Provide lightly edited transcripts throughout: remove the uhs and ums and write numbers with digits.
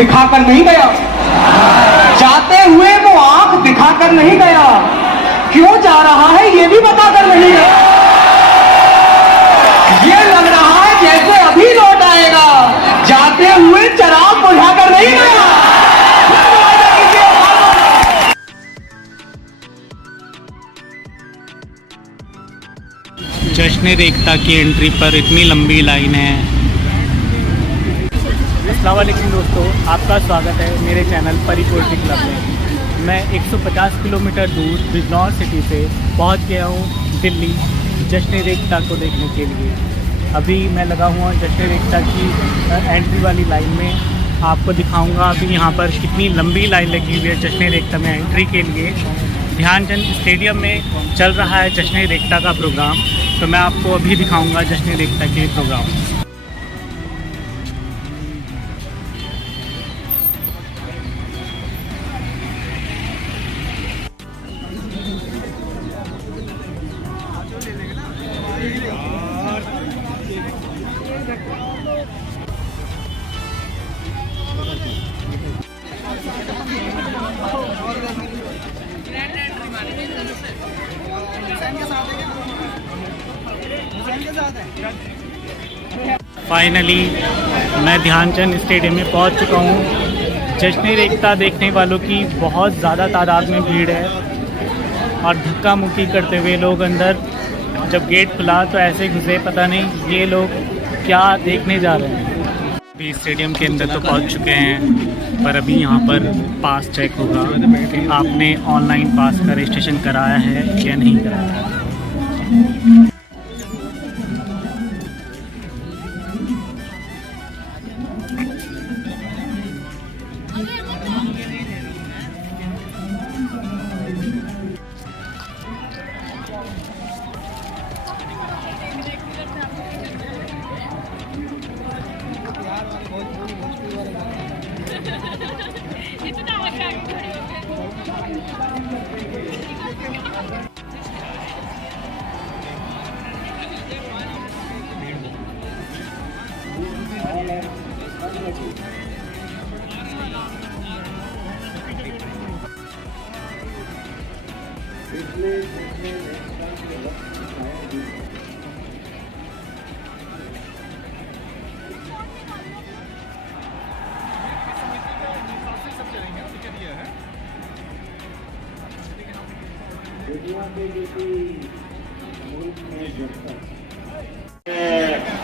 दिखाकर नहीं गया, जाते हुए वो आंख दिखाकर नहीं गया, क्यों जा रहा है ये भी बताकर नहीं गया। ये लग रहा है जैसे अभी लौट आएगा, जाते हुए चिराग बुझाकर नहीं गया। जश्न एकता की एंट्री पर इतनी लंबी लाइन है। अस्सलाम वालेकुम दोस्तों, आपका स्वागत है मेरे चैनल परी पोल्ट्री क्लब में। मैं 150 किलोमीटर दूर बिजनौर सिटी से पहुंच गया हूं दिल्ली जश्न एकता को देखने के लिए। अभी मैं लगा हुआ जश्न एकता की एंट्री वाली लाइन में। आपको दिखाऊंगा अभी यहाँ पर कितनी लंबी लाइन लगी हुई है जश्न एकता में एंट्री के लिए। ध्यानचंद स्टेडियम में चल रहा है जश्न एकता का प्रोग्राम, तो मैं आपको अभी दिखाऊंगा जश्न एकता के प्रोग्राम। फाइनली मैं ध्यानचंद स्टेडियम में पहुंच चुका हूं। जश्न एकता देखने वालों की बहुत ज़्यादा तादाद में भीड़ है और धक्का मुक्की करते हुए लोग अंदर, जब गेट खुला तो ऐसे घुसे, पता नहीं ये लोग क्या देखने जा रहे हैं। अभी स्टेडियम के अंदर तो पहुंच चुके हैं, पर अभी यहाँ पर पास चेक होगा कि आपने ऑनलाइन पास का रजिस्ट्रेशन कराया है या नहीं कराया है।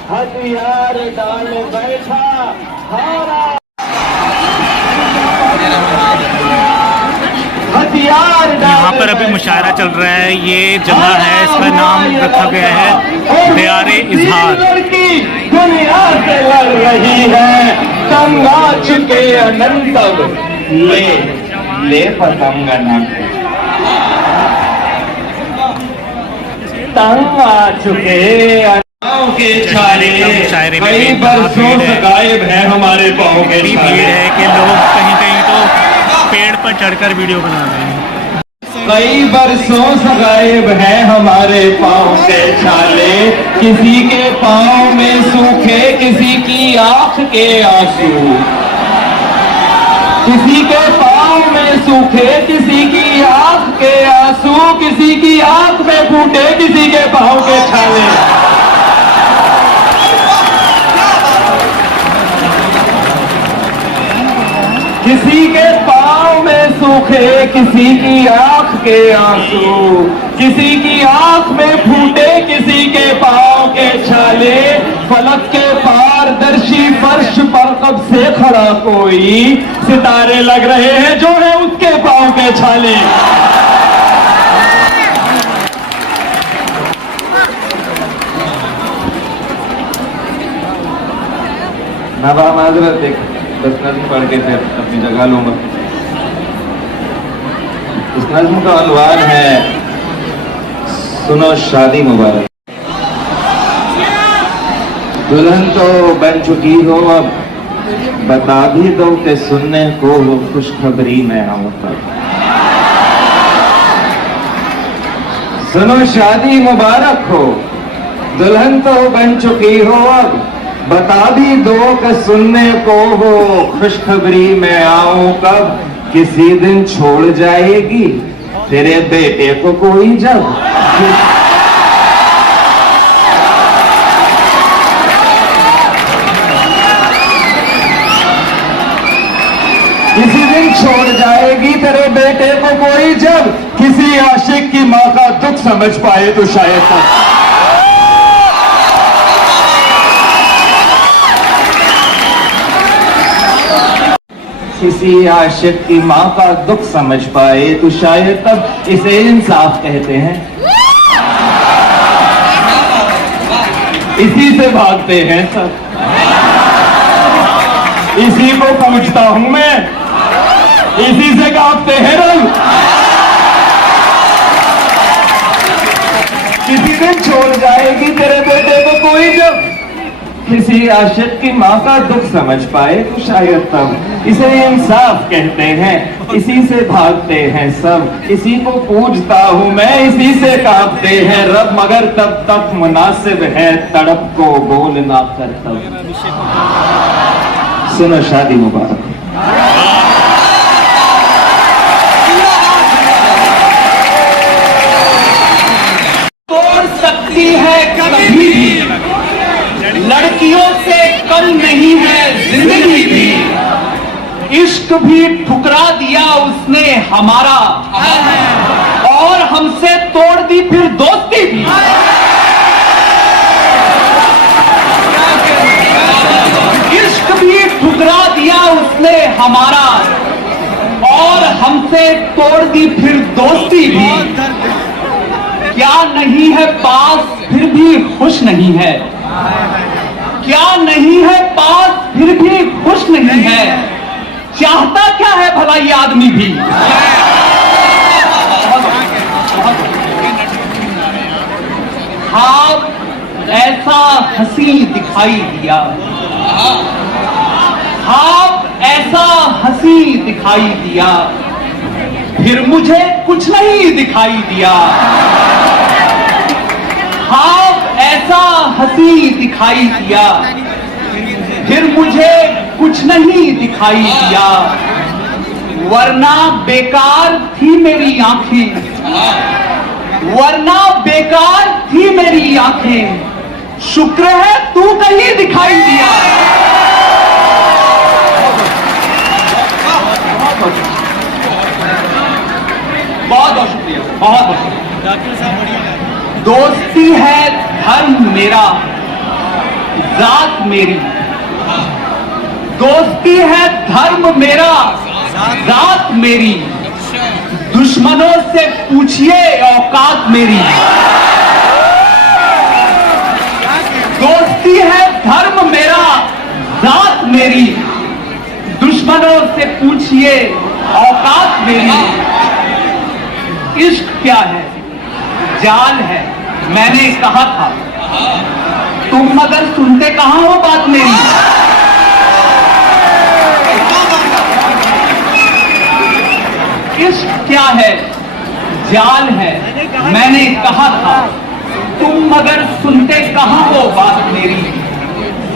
हथियार डाल बैठा हारा, हथियार यहाँ पर अभी मुशायरा चल रहा है। ये जगह है, इसका नाम रखा गया है दयारे इजहार। लड़की दुनिया से लड़ रही है, गंगा चुके अनंत ले पतंग तंगा चुके के छाले, कई बरसों से गायब है हमारे पाँव के भीड़ है कि लोग कहीं कहीं तो पेड़ पर चढ़कर वीडियो बना रहे हैं। कई बरसों से गायब है हमारे पाँव के छाले, किसी के पाँव में सूखे, किसी की आँख के आंसू, किसी के पाँव में सूखे, किसी की आँख के आंसू, किसी की आँख में फूटे, किसी के पाँव के छाले। किसी के पाँव में सूखे, किसी की आँख के आंसू, किसी की आँख में फूटे, किसी के पाँव के छाले। फलक के पारदर्शी फर्श पर कब से खड़ा कोई, सितारे लग रहे हैं जो है उसके पाँव के छाले। नवा माजरत देख 10 नज़्म पढ़ के फिर अपनी जगह लूंगा। इस नज़्म का अनवान है सुनो शादी मुबारक। दुल्हन तो बन चुकी हो, अब बता भी दो कि सुनने को वो खुशखबरी में आऊं तब। सुनो शादी मुबारक हो, दुल्हन तो बन चुकी हो, अब बता भी दो कि सुनने को हो खुशखबरी मैं आऊं कब, किसी दिन छोड़ जाएगी तेरे बेटे को कोई जब। किसी दिन छोड़ जाएगी तेरे बेटे को कोई जब, किसी आशिक की मां का दुख समझ पाए तो शायद तब। किसी आशिक की मां का दुख समझ पाए तो शायद तब, इसे इंसाफ कहते हैं। इसी से भागते हैं सब, इसी को पूछता हूं मैं, इसी से कांपते हैं रंग। किसी दिन छोड़ जाएगी तेरे बेटे को कोई जब, किसी आशिक की मां का दुख समझ पाए तो शायद तब, इसे इंसाफ कहते हैं। इसी से भागते हैं सब, इसी को पूछता हूं मैं, इसी से कांपते हैं रब। मगर तब तक मुनासिब है तड़प को बोलना कर तब। सुनो शादी मुबारक। तोड़ सकती है कभी भी, लड़कियों से कम नहीं है जिंदगी भी। इश्क भी ठुकरा दिया उसने हमारा, और हमसे तोड़ दी फिर दोस्ती भी। इश्क भी ठुकरा दिया उसने हमारा, और हमसे तोड़ दी फिर दोस्ती भी। क्या नहीं है पास फिर भी खुश नहीं है, क्या नहीं है पास फिर भी खुश नहीं है। चाहता क्या है भला ये आदमी भी। हाँ ऐसा हंसी दिखाई दिया, हाँ ऐसा हंसी दिखाई दिया, फिर मुझे कुछ नहीं दिखाई दिया। हाँ ऐसा हंसी दिखाई दिया, फिर मुझे कुछ नहीं दिखाई दिया। वरना बेकार थी मेरी आंखें, वरना बेकार थी मेरी आंखें। शुक्र है तू कहीं दिखाई दिया। बहुत बहुत शुक्रिया, बहुत बहुत शुक्रिया। दोस्ती है धर्म मेरा, जात मेरी। दोस्ती है धर्म मेरा, जात मेरी। दुश्मनों से पूछिए औकात मेरी। दोस्ती है धर्म मेरा, जात मेरी। दुश्मनों से पूछिए औकात मेरी। इश्क क्या है, जाल है, मैंने कहा था, तुम मगर सुनते कहां हो बात मेरी। इश्क क्या है, जाल है, मैंने कहा था, तुम मगर सुनते कहां हो बात मेरी।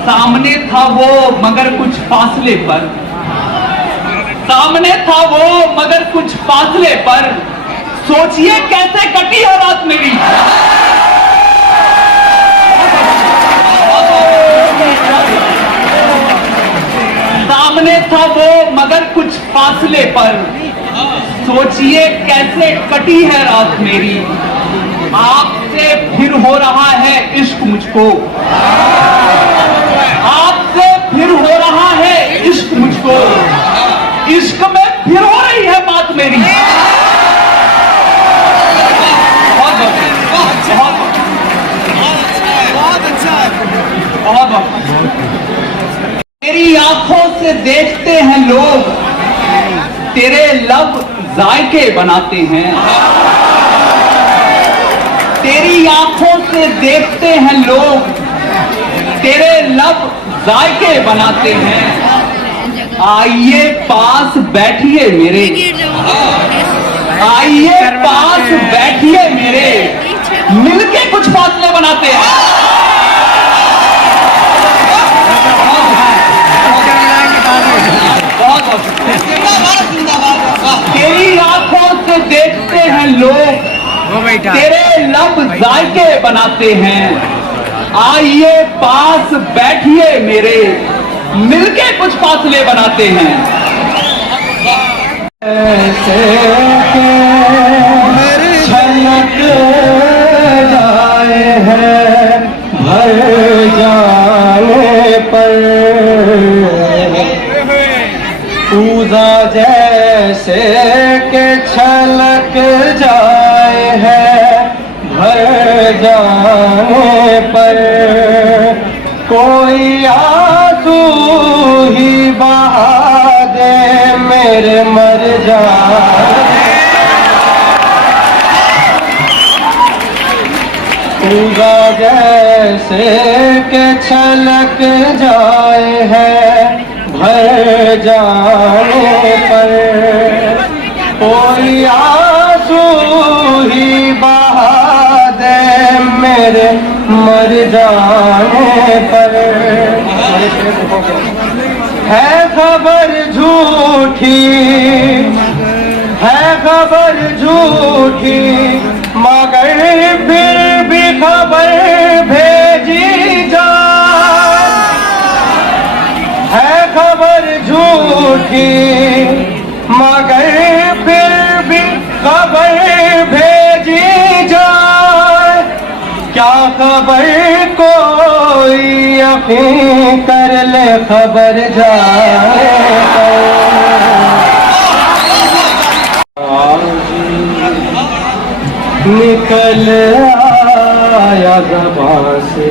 सामने था वो मगर कुछ फासले पर, सामने था वो मगर कुछ फासले पर। सोचिए कैसे कटी है रात मेरी। सामने था वो मगर कुछ फासले पर। सोचिए कैसे कटी है रात मेरी। आपसे फिर हो रहा है इश्क मुझको, आपसे फिर हो रहा है इश्क मुझको। इश्क में फिर हो रही है बात मेरी। तेरी आंखों से देखते हैं लोग, तेरे लब जायके बनाते हैं। तेरी आंखों से देखते हैं लोग, तेरे लब जायके बनाते हैं। आइए पास बैठिए मेरे, आइए पास बैठिए मेरे, मिलके कुछ फासले बनाते हैं। लब जायके बनाते हैं। आइए पास बैठिए मेरे, मिलके कुछ फासले बनाते हैं। ऐसे के छलक जाए हैं भर जाने पर, पूजा जैसे के छलक जाए हैं भर जाने पर, कोई आंसू ही बहा दे मेरे मर जाने। पूजा जैसे के छलक जाए हैं भर जाने पर, कोई आंसू ही बहा दे मेरे मर जाने पर। है खबर झूठी, है खबर झूठी, मगर फिर भी खबर भेजी जाए। है खबर झूठी मगर फिर भी खबर भेजी जाए। क्या खबर कोई यकीन कर ले खबर जाए। निकल आया ज़बां से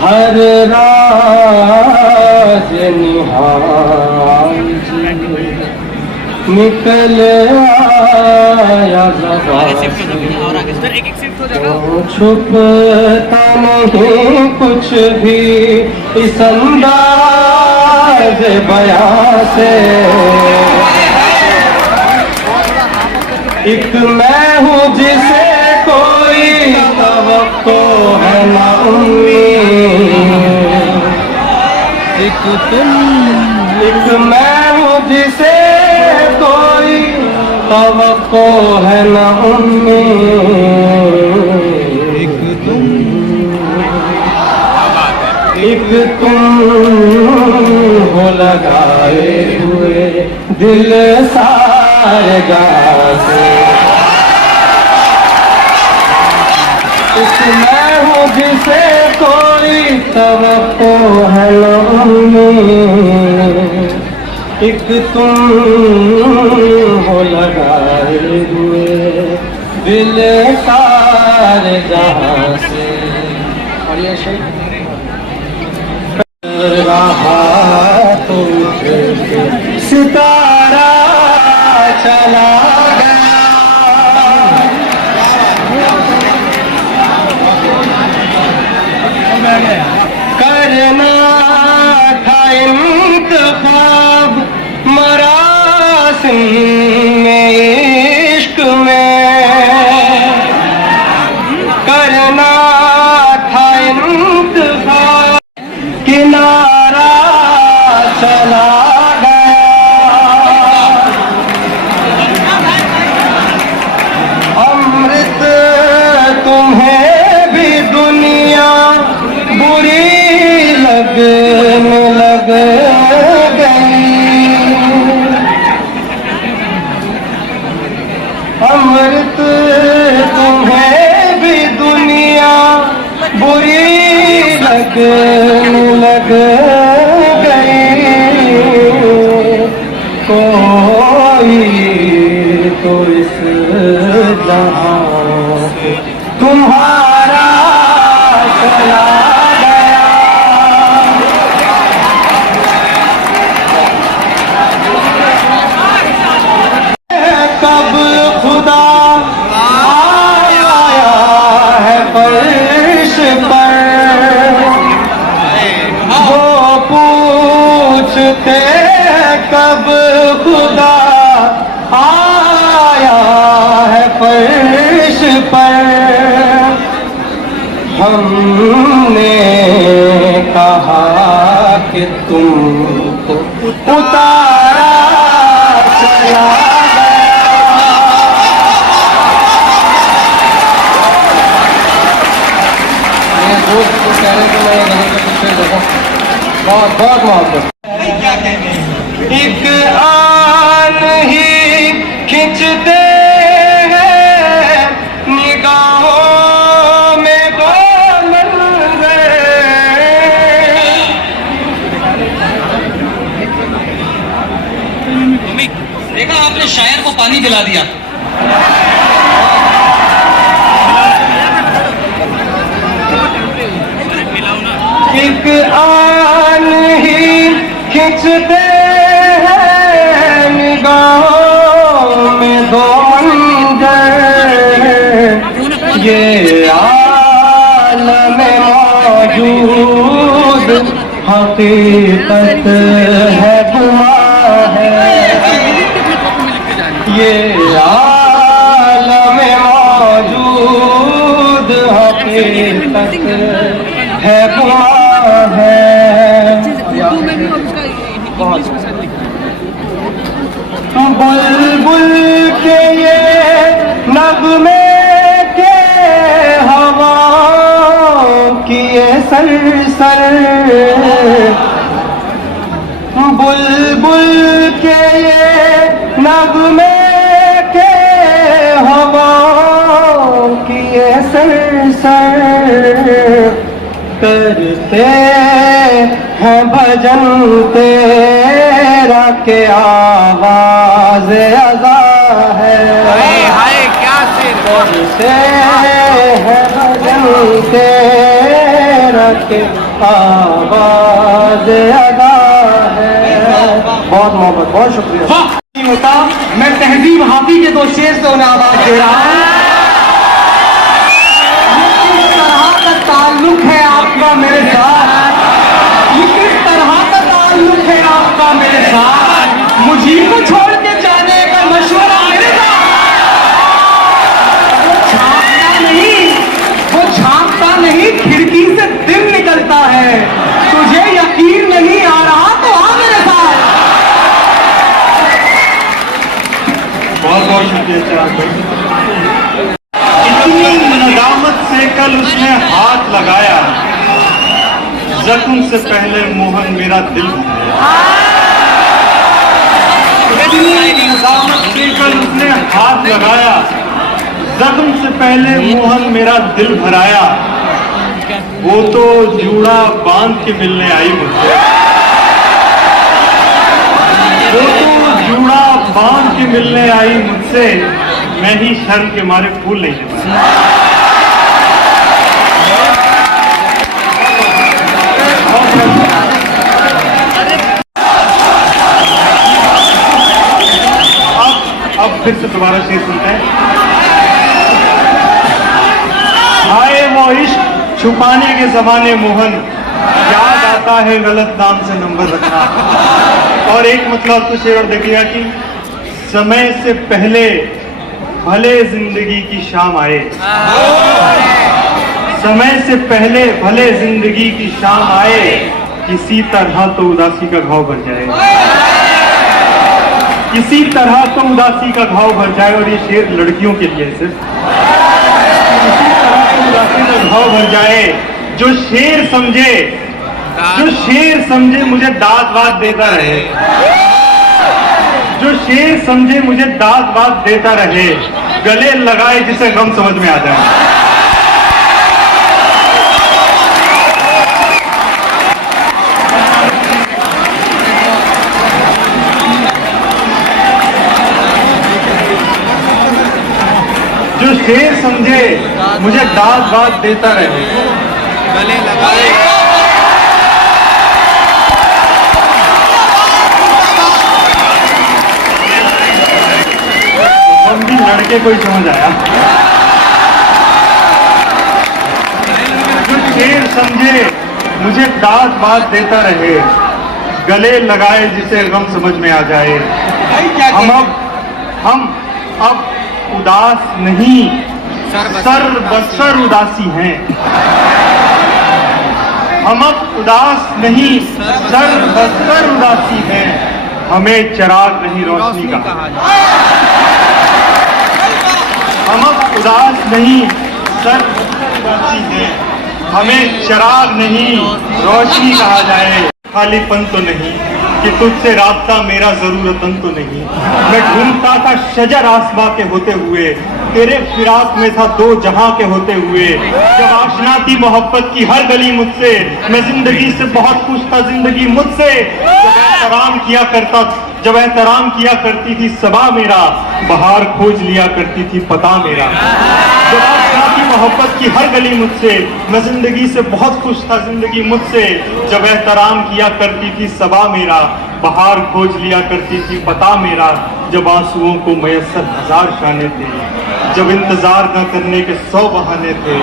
हर राज निहाल, निकल आया ज़बां से तो छुपता नहीं कुछ भी इस अंदाज़ बयां से। एक मैं हूँ जिसे कोई तवक्को है ना उम्मीद, एक तुम, एक मैं हूँ जिसे कोई तवक्को है ना उम्मीद, एक तुम, एक तुम हो लगाए हुए दिल सारे जहां से। इस मैं हूँ जिसे कोई तवक्को है ना उम्मीद, एक तुम हो लगाए हुए दिल सारे जहां से। और ये शेर रहा तुझे सितारा चला गया, करना था इंतखाब मरासिम में इश्क में, करना था इंतखाब किनारा चला गया। अमृत तुम्हें भी दुनिया बुरी लगने लग गई। अमृत तुम्हें भी दुनिया बुरी लगने लग गई। कोई तो इस जहां तुम्हारा चला गया। कब खुदा आया है फर्श पर, वो पूछते कब खुदा आया है फर्श पर। हमने कहा कि तुमको उतारा चला गया। बहुत बहुत मोहब्बत। एक आन ही खिंचते हैं निगाहों में दो मंज़र। देखा आपने शायर को पानी दिला दिया। एक आन ही खिंचते हैं निगाहों में दो मंज़र। ये आलम मौजूद हकीकत है गुमां है। ये आलम मौजूद हकीकत है गुमां है। बुलबुल के ये नगमे के हवाओं की ये सरसर। बुलबुल के ये नगमे के हवाओं की ये सरसर करते हैं भजन तेरा के आवाज़ अज़ा है। करते हैं भजन तेरा के आवाज़ अज़ा है। बहुत मोहब्बत, बहुत शुक्रिया। नहीं होता, मैं तहजीब हाफी के दो शेर से उन्हें आवाज़ दे रहा हूँ। किस तरह का ताल्लुक है आपका मेरे साथ, ये किस तरह का ताल्लुक है आपका मेरे साथ। मुझे को छोड़ के जाने का मशवरा मेरे साथ। वो छापता नहीं, वो छापता नहीं, खिड़की से दिन निकलता है। तुझे यकीन नहीं आ रहा तो आ मेरे साथ। बहुत बहुत शुक्रिया चिराग भाई। इतनी नदामत से कल उसने हाथ लगाया, जख्म से पहले मोहन मेरा दिल भराया। इतनी नदामत से कल उसने हाथ लगाया, जख्म से पहले मोहन मेरा दिल भराया। वो तो जूड़ा बांध के मिलने आई मुझसे, वो तो जूड़ा बांध के मिलने आई मुझसे। मैं ही शर्म के मारे फूल नहीं ले पाया। अब फिर से दोबारा शेर सुनते हैं। आए वो इश्क छुपाने के जमाने मोहन, याद आता है गलत नाम से नंबर रखना। और एक मतलब तो शेर और देखिएगा कि समय से पहले भले जिंदगी की शाम आए, समय से पहले भले जिंदगी की शाम आए, किसी तरह तो उदासी का घाव भर जाए, किसी तरह तो उदासी का घाव भर जाए। और ये शेर लड़कियों के लिए सिर्फ, किसी तरह तो उदासी का घाव भर जाए। जो शेर समझे, जो शेर समझे मुझे दाद वाद देता रहे, जो शेर समझे मुझे दाद वाद देता रहे, गले लगाए जिसे गम समझ में आ जाए। जो शेर समझे मुझे दाद वाद देता रहे, गले लगाए। हम भी लड़के को ही समझ आया। जो शेर समझे मुझे दाद वाद देता रहे, गले लगाए जिसे गम समझ में आ जाए। हम अब उदास नहीं, सर बसर उदासी हैं। हम अब उदास नहीं, सर बसर उदासी हैं। हमें चिराग नहीं रोशनी का, हम अब उदास नहीं, सर बसर उदासी हैं। हमें चिराग नहीं रोशनी कहा जाए। खालीपन तो नहीं कि तुझसे राब्ता मेरा जरूरतन तो नहीं। मैं ढूंढता था शजर आसमां के होते हुए, तेरे फिराक में था दो जहां के होते हुए। जब आशना थी मोहब्बत की हर गली मुझसे, मैं जिंदगी से बहुत खुश था, जिंदगी मुझसे। जब एहतराम किया करती थी सबा मेरा, बाहर खोज लिया करती थी पता मेरा। जब आशना थी मोहब्बत की हर गली मुझसे, मैं जिंदगी से बहुत खुश था, जिंदगी मुझसे। जब एहतराम किया करती थी सबा मेरा, बाहर खोज लिया करती थी पता मेरा। जब आंसुओं को मयसर हजार शाने थे, जब इंतजार न करने के 100 बहाने थे,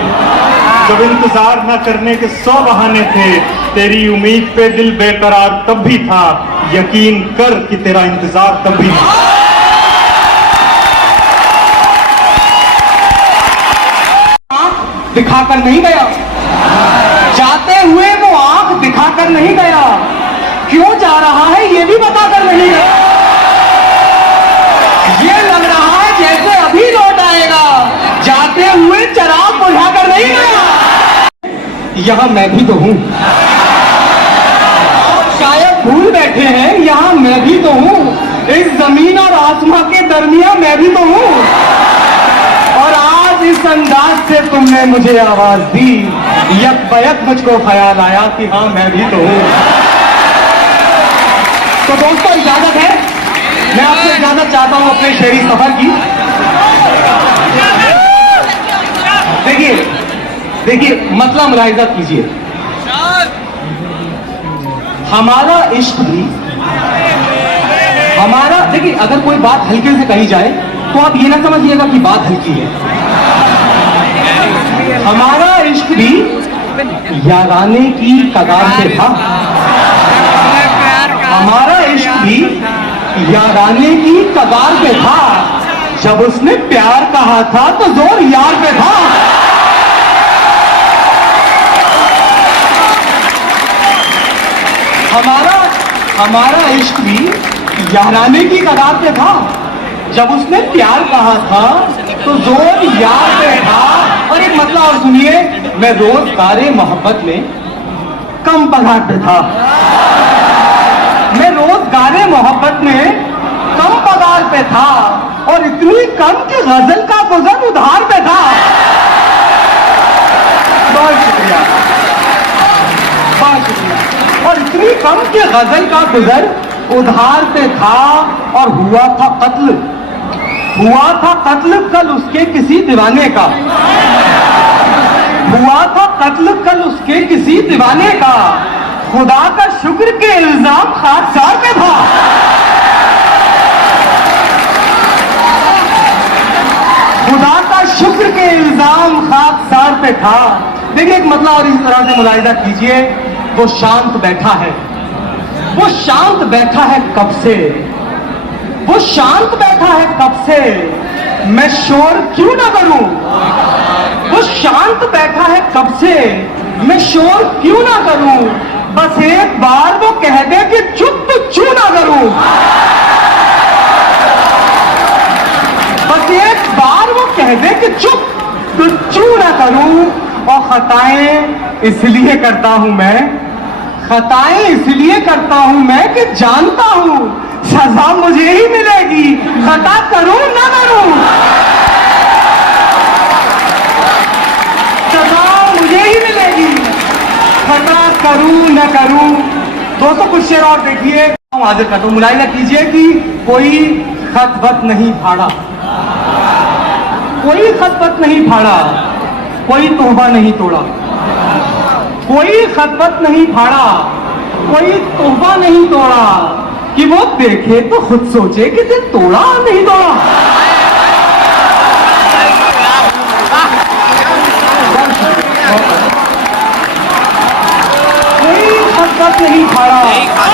जब इंतजार न करने के 100 बहाने थे। तेरी उम्मीद पे दिल बेकरार तब भी था, यकीन कर कि तेरा इंतजार तब भी था। दिखाकर नहीं गया, जाते हुए वो आंख दिखाकर नहीं गया, क्यों जा रहा है ये भी बताकर नहीं गया। ये लग रहा है जैसे अभी लौट आएगा, जाते हुए चिराग बुझाकर नहीं गया। यहां मैं भी तो हूं, शायद भूल बैठे हैं, यहां मैं भी तो हूं। इस जमीन और आसमां के दरमियान मैं भी तो हूं। और आज इस अंदाज से तुमने मुझे आवाज दी, यक बयक मुझको ख्याल आया कि हाँ मैं भी तो हूं। तो दोस्तों इजाजत है, मैं आपसे इजाजत चाहता हूं अपने शहरी सफर की। देखिए मतला मुलाहिजा कीजिए, हमारा इश्क भी हमारा, देखिए अगर कोई बात हल्के से कही जाए तो आप ये ना समझिएगा कि बात हल्की है। हमारा इश्क भी याराने की कगार पे था, हमारा इश्क भी याराने की कगार पे था। जब उसने प्यार कहा था तो जोर यार पे था। हमारा इश्क भी याराने की कगार पे था। जब उसने प्यार कहा था तो जोर यार पे था। और एक मतलब और सुनिए, मैं रोजगारे मोहब्बत में कम पगार पे था। मैं रोजगारे मोहब्बत में कम पगार पे था, और इतनी कम कि गजल का गुजर उधार पे था। बहुत शुक्रिया, बहुत शुक्रिया। और इतनी कम कि गजल का गुजर उधार पे था। और हुआ था कत्ल कल उसके किसी दीवाने का, हुआ था कत्ल कल उसके किसी दीवाने का। खुदा का शुक्र के इल्जाम खाकसार पे था। खुदा का शुक्र के इल्जाम खाकसार पे था। देखिए एक मतलब और इस तरह से मुलाहिजा कीजिए, वो शांत बैठा है, वो शांत बैठा है कब से, वो शांत बैठा है कब से, मैं शोर क्यों ना करूं। वो शांत बैठा है कब से, मैं शोर क्यों ना करूं। बस एक बार वो कह दे कि चुप तो चू ना करूं। बस एक बार वो कह दे कि चुप तो चू ना करूं। और खताएं इसलिए करता हूं मैं, खताएं इसलिए करता हूं मैं कि जानता हूं सजा मुझे ही मिलेगी, खता करूं ना करूं। सजा मुझे ही मिलेगी, खता करूं ना करूं। दोस्तों कुछ शेर और देखिए, हाजिर करता हूं। मुलाहिजा कीजिए कि कोई खत वत नहीं फाड़ा, कोई खत वत नहीं फाड़ा, कोई तोहबा नहीं तोड़ा। कोई खत वत नहीं फाड़ा, कोई तोहबा नहीं तोड़ा। कि वो देखे तो खुद सोचे कि दिल तोड़ा नहीं तोड़ा। कोई खत वत नहीं फाड़ा,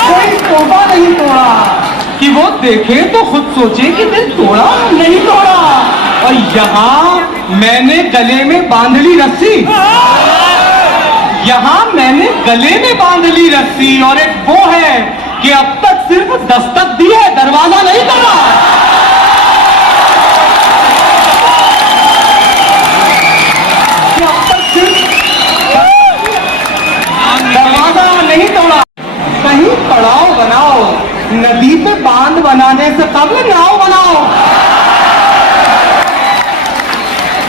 कोई तोहबा नहीं तोड़ा। कि वो देखे तो खुद सोचे कि दिल तोड़ा नहीं तोड़ा। और यहां मैंने गले में बांध ली रस्सी, यहां मैंने गले में बांध ली रस्सी। और एक वो है कि अब तक सिर्फ दस्तक दी है, दरवाजा नहीं तोड़ा। अब तक सिर्फ दरवाजा नहीं तोड़ा। बनाने से कबल नाव बनाओ।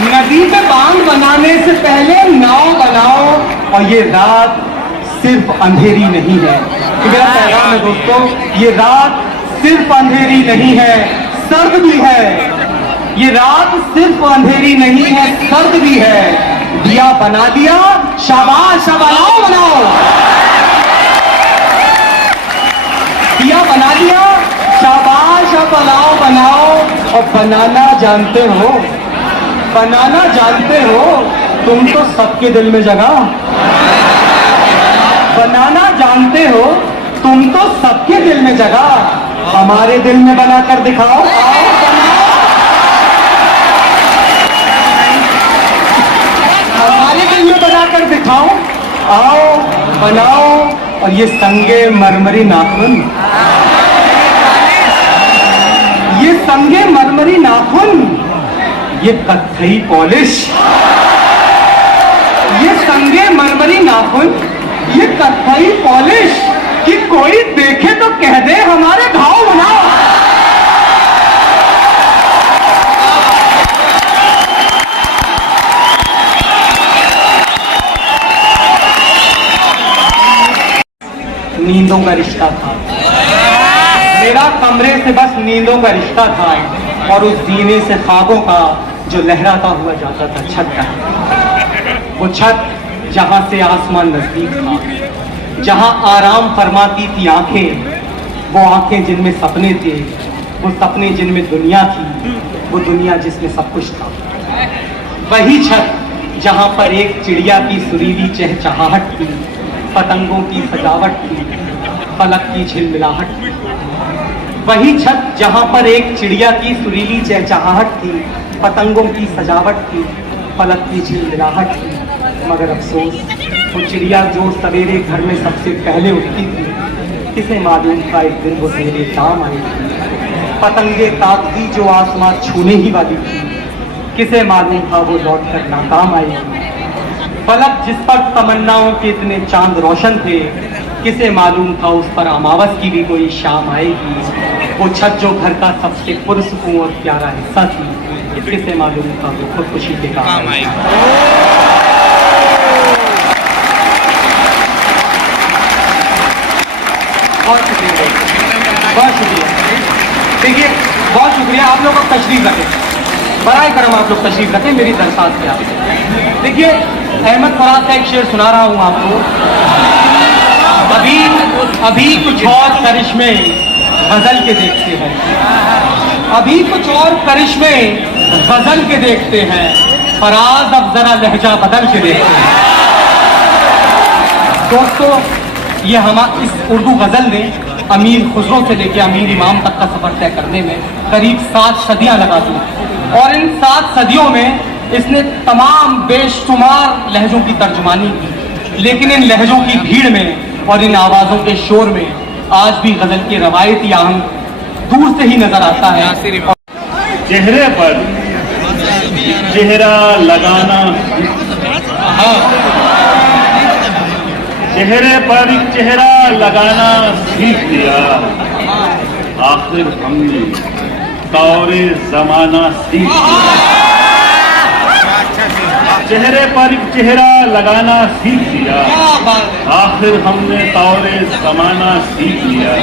नदी पे बांध बनाने से पहले नाव बनाओ। और ये रात सिर्फ अंधेरी नहीं है, मेरा पैगाम है दोस्तों, ये रात सिर्फ अंधेरी नहीं है, सर्द भी है। ये रात सिर्फ अंधेरी नहीं है, सर्द भी है। दिया बना दिया, शाबाश, अब बनाओ बनाओ। दिया बना दिया, शाबाश, अब बनाओ बनाओ। और बनाना जानते हो, बनाना जानते हो, तुम तो सबके दिल में जगह। बनाना जानते हो, तुम तो सबके दिल में जगह। हमारे दिल में बनाकर दिखाओ, आओ बनाओ। हमारे दिल में बनाकर दिखाओ, आओ बनाओ। और ये संगे मरमरी नाखून, ये संगे मरमरी नाखून, ये कत्थई पॉलिश, ये संगे मरमरी नाखून, ये कत्थई पॉलिश, कि कोई देखे तो कह दे हमारे घाव बनाओ। नींदों का रिश्ता था मेरा, कमरे से बस नींदों का रिश्ता था। और उस जीने से ख्वाबों का जो लहराता हुआ जाता था छत का, वो छत जहां से आसमान नजदीक था, जहां आराम फरमाती थी आंखें, वो आंखें जिनमें सपने थे, वो सपने जिनमें दुनिया थी, वो दुनिया जिसमें सब कुछ था। वही छत जहां पर एक चिड़िया की सुरीली चहचहाहट थी, पतंगों की सजावट थी, फलक की झिलमिलाहट थी। वही छत जहां पर एक चिड़िया की सुरीली चहचहाहट थी, पतंगों की सजावट थी, फलक की झिलमिलाहट थी। मगर अफसोस, वो चिड़िया जो सवेरे घर में सबसे पहले उठती थी, किसे मालूम था एक दिन वो मेरे काम आएगी। पतंगे ताकती जो आसमां छूने ही वाली थी, किसे मालूम था वो लौट कर नाकाम आएगी। फलक जिस पर तमन्नाओं के इतने चांद रोशन थे, किसे मालूम था उस पर अमावस की भी कोई शाम आएगी। वो छत जो घर का सबसे पुरसुकून और प्यारा हिस्सा थी, किसे मालूम था वो खुदकुशी के काम आएगी। बहुत शुक्रिया, बहुत शुक्रिया। देखिए, बहुत शुक्रिया। आप लोग अब तशरीफ रखें, बराए करम आप लोग तशरीफ रखें मेरी दरख्वास्त क्या। देखिए, अहमद फराज का एक शेर सुना रहा हूँ आपको। अभी कुछ और करिश्मे गजल के देखते हैं, अभी कुछ और करिश्मे गजल के देखते हैं, फराज अब जरा लहजा बदल के देखते हैं। दोस्तों, ये इस उर्दू गजल ने अमीर खुसरो से लेकर अमीर इमाम तक का सफर तय करने में करीब 7 सदियां लगा दी। और इन 7 सदियों में इसने तमाम बेशुमार लहजों की तर्जुमानी की। लेकिन इन लहजों की भीड़ में और इन आवाजों के शोर में आज भी गजल के रवायती आहंग दूर से ही नजर आता है। चेहरे पर चेहरा लगाना, चेहरे पर एक चेहरा लगाना सीख लिया, आखिर हमने दौरे जमाना सीख लिया। चेहरे पर एक चेहरा लगाना सीख लिया, आखिर हमने दौरे जमाना सीख लिया।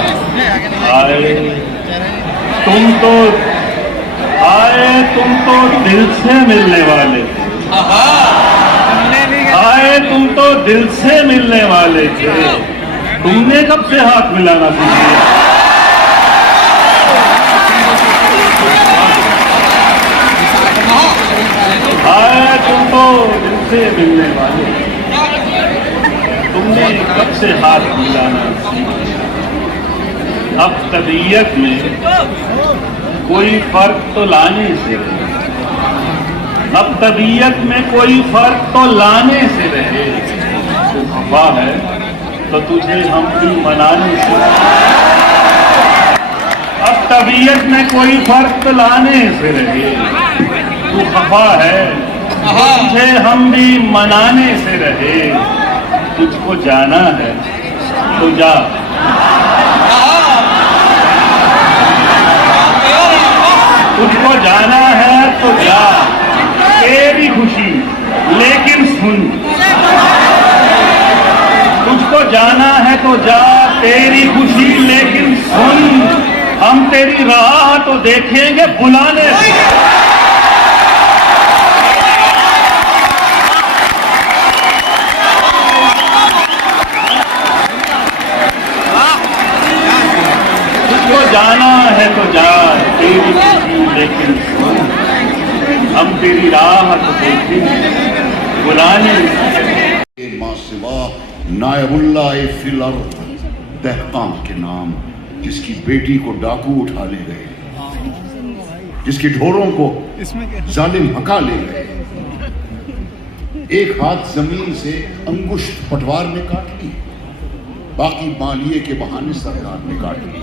आए तुम तो दिल से मिलने वाले, आए तुम तो दिल से मिलने वाले थे, तुमने कब से हाथ मिलाना सीख लिया। आए तुम तो दिल से मिलने वाले, तुमने कब से हाथ मिलाना सीख लिया। अब तबीयत में कोई फर्क तो लाने से, अब तबीयत में कोई फर्क तो लाने से रहे। तू खफा है तो तुझे हम भी मनाने से, अब तबीयत में कोई फर्क तो लाने से रहे। तू खफा है तो तुझे हम भी मनाने से रहे। तुझको जाना है तो जा, तेरी खुशी लेकिन सुन, हम तेरी राह तो देखेंगे बुलाने। तुझको जाना है तो जा, तेरी खुशी लेकिन सुन, हम तेरी राह तो देखेंगे बुलाने। माँ सिवा नायबुल्ला फिल अर्द, दहकाम के नाम, जिसकी बेटी को डाकू उठा ले गए, जिसके ढोरों को जालिम हका ले गए। एक हाथ जमीन से अंगुष्ठ पटवार ने काट ली, बाकी मालिये के बहाने सरकार ने काट ली।